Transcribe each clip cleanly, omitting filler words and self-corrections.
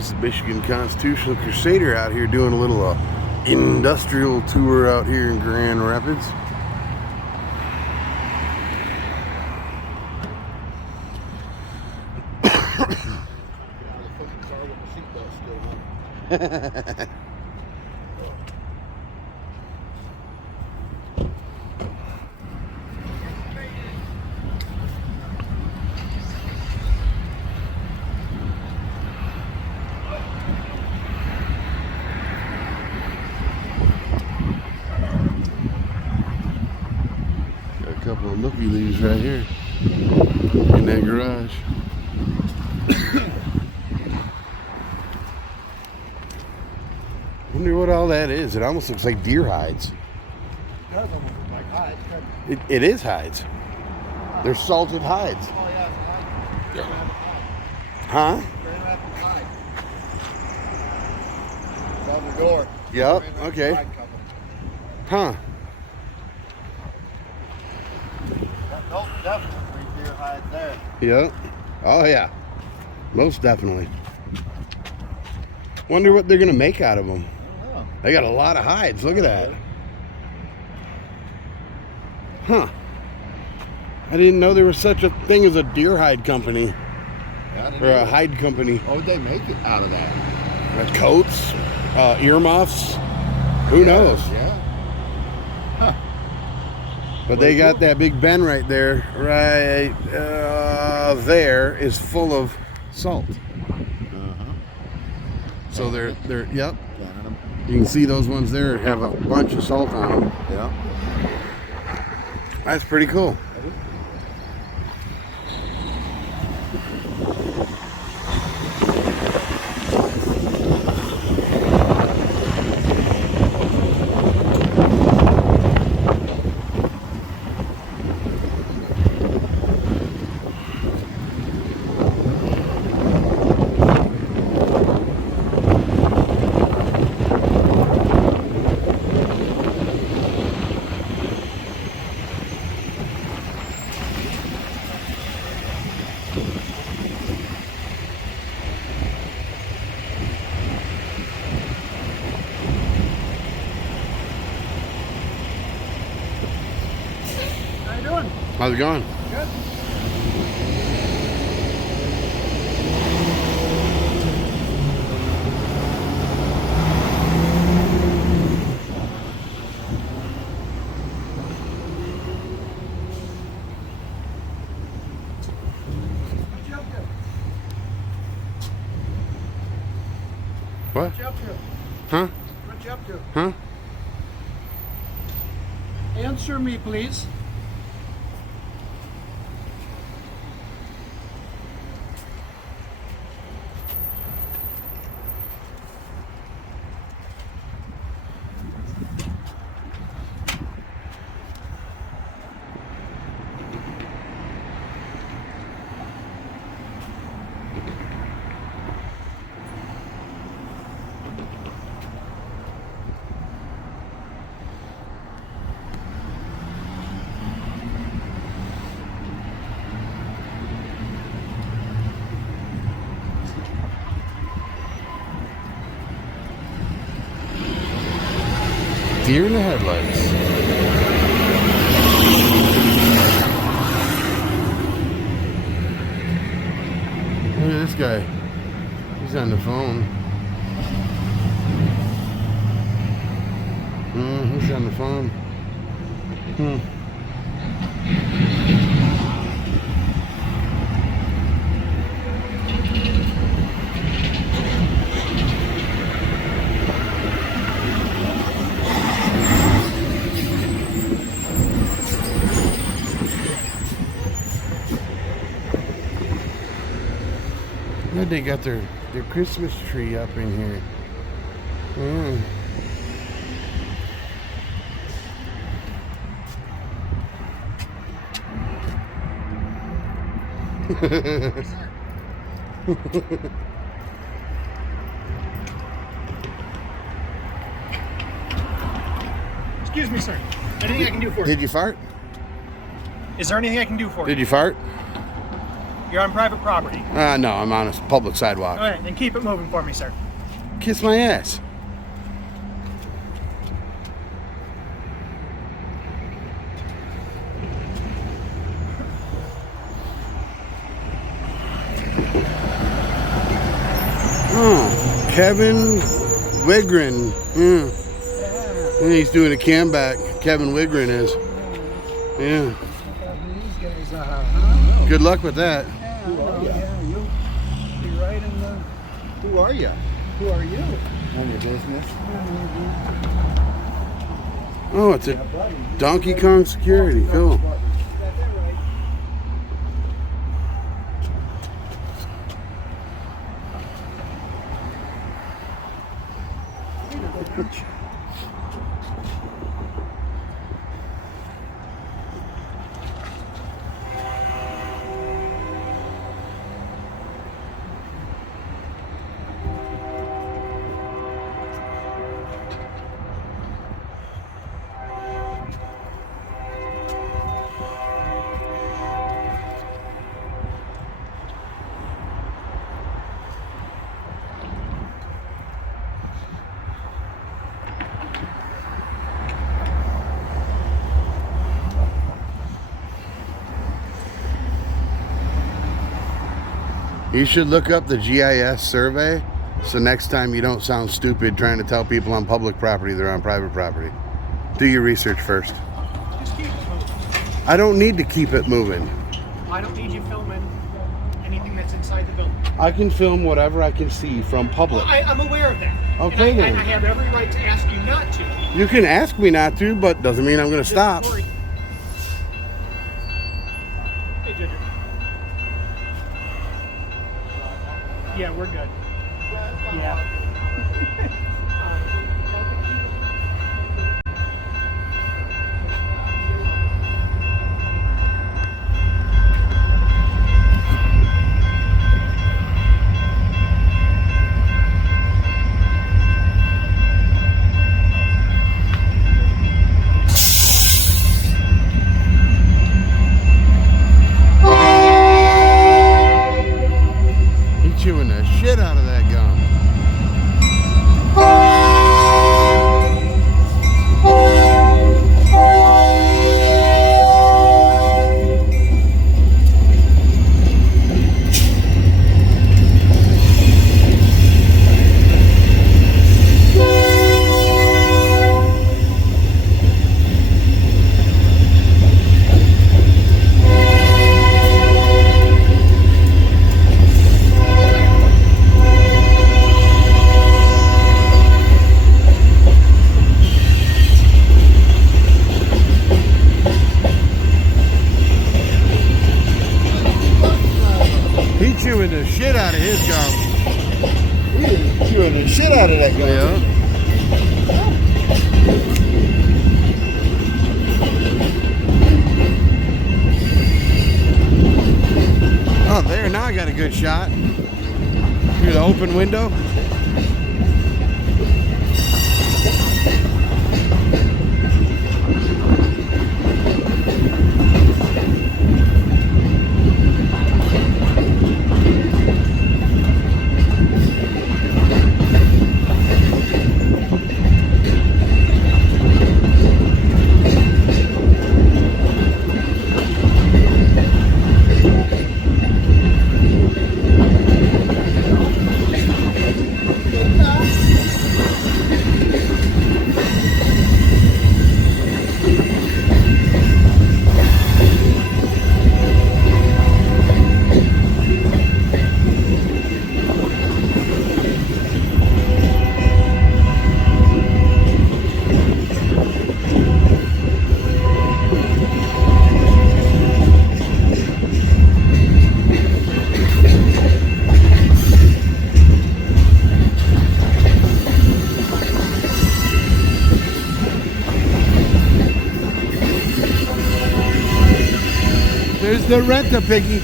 This is Michigan Constitutional Crusader out here doing a little industrial tour out here in Grand Rapids. Couple of looky leaves right here in that garage. Wonder what all that is. It almost looks like deer hides. It does almost look like hides. It is hides. They're salted hides. Oh yeah, it's a hide. Huh? Grand Rapids hide. It's on the door. Yep. Grand Rapids Okay. Hide Company. Huh. Those definitely deer hides there. Yep. Oh yeah. Most definitely. Wonder what they're gonna make out of them. I don't know. They got a lot of hides. Look at that. Huh. I didn't know there was such a thing as a deer hide company. Yeah, Or a hide company. what would they make it out of that? Coats, earmuffs. Who knows? Yeah. Huh. But they got that big bin right there. Right there is full of salt. So they're yep. Planting them. You can see those ones there have a bunch of salt on them. Yeah. That's pretty cool. How you doing? How's it going? Good. What? What you up to? Huh? What you up to? Huh? Answer me, please. Deer in the headlights. Look at this guy. He's on the phone. He's on the phone. They got their Christmas tree up in here. Excuse me, sir. Anything I can do for you? Did you fart? Is there anything I can do for you? Did you fart? You're on private property. No, I'm on a public sidewalk. All right, then keep it moving for me, sir. Kiss my ass. Oh, Kevin Wigrin. Yeah. Yeah, he's doing a cam back. Kevin Wigrin is. Yeah. These guys, Good luck with that. yeah, you'll be right in the... Who are you? Who are you? None of your business. Oh, it's a Donkey Kong security. Cool. You should look up the GIS survey so next time you don't sound stupid trying to tell people on public property they're on private property. Do your research first. Just keep it moving. I don't need to keep it moving. I don't need you filming anything that's inside the building. I can film whatever I can see from public. I'm aware of that. Okay, and then. I have every right to ask you not to. You can ask me not to, but doesn't mean I'm going to stop. Corey. Hey, Ginger. Yeah, we're good. Yeah. He's chewing the shit out of that gum. He's chewing the shit out of his gum. We're chewing the shit out of that guy. Yeah. Oh, there, now I got a good shot. Through the open window. There's the rent-a-piggy.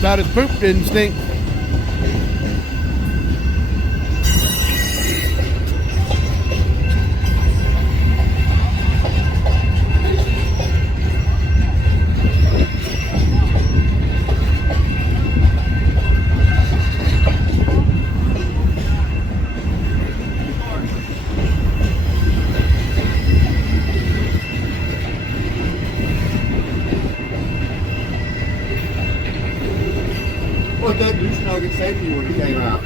Thought his poop didn't stink. put that new snugget safety when he came out.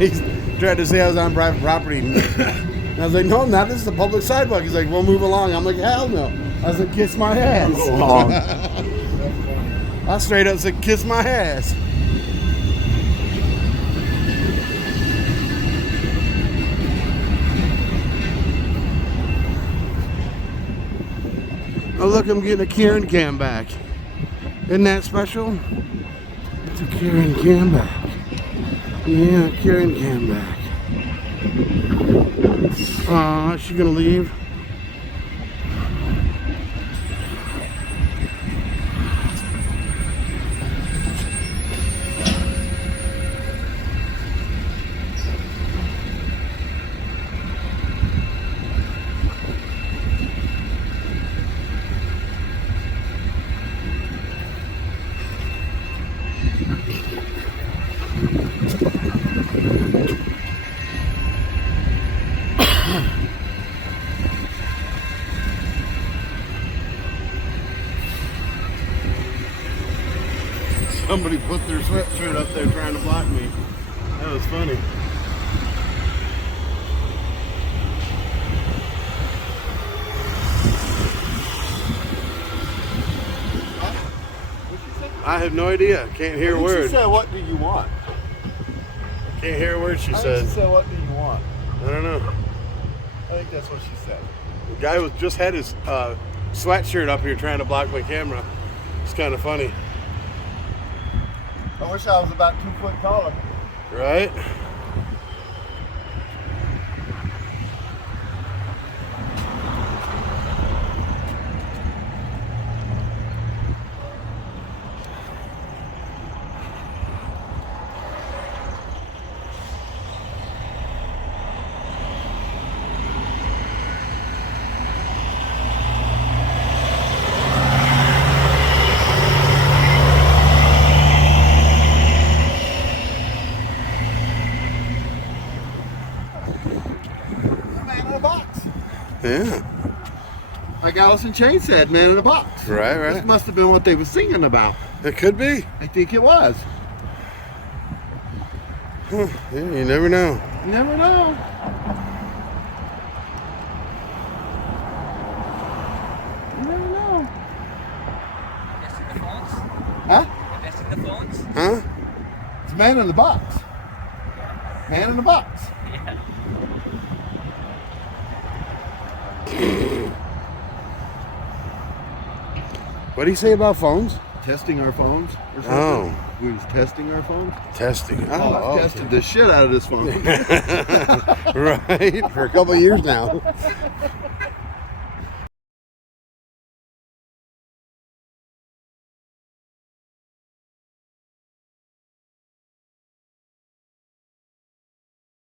He's tried to say I was on private property. And I was like, no, I'm not. This is a public sidewalk. He's like, we'll move along. I'm like, hell no. I was like, kiss my ass. I straight up said, kiss my ass. Oh, look, I'm getting a Kieran cam back. Isn't that special? It's a Kieran cam back. Yeah, Kieran cam back. Aw, is she gonna leave? Somebody put their sweatshirt up there trying to block me. That was funny. I have no idea. Can't hear a word. She said, what do you want? Can't hear a word she I think said. she said, what do you want? I don't know. I think that's what she said. The guy was just had his sweatshirt up here trying to block my camera. It's kind of funny. I wish I was about 2 foot taller. Right? Man in a box. Yeah. Like Alice in Chains said, man in a box. Right, This right. must have been what they were singing about. It could be. I think it was. Huh. Yeah, you never know. You never know. You never know. Testing the phones? Huh? Testing the phones? Huh? It's man in the box. Man in the box. Yeah. What do you say about phones? Testing our phones or something. Oh. We was testing our phones. Testing. Oh, I've tested the shit out of this phone. Right. For a couple of years now.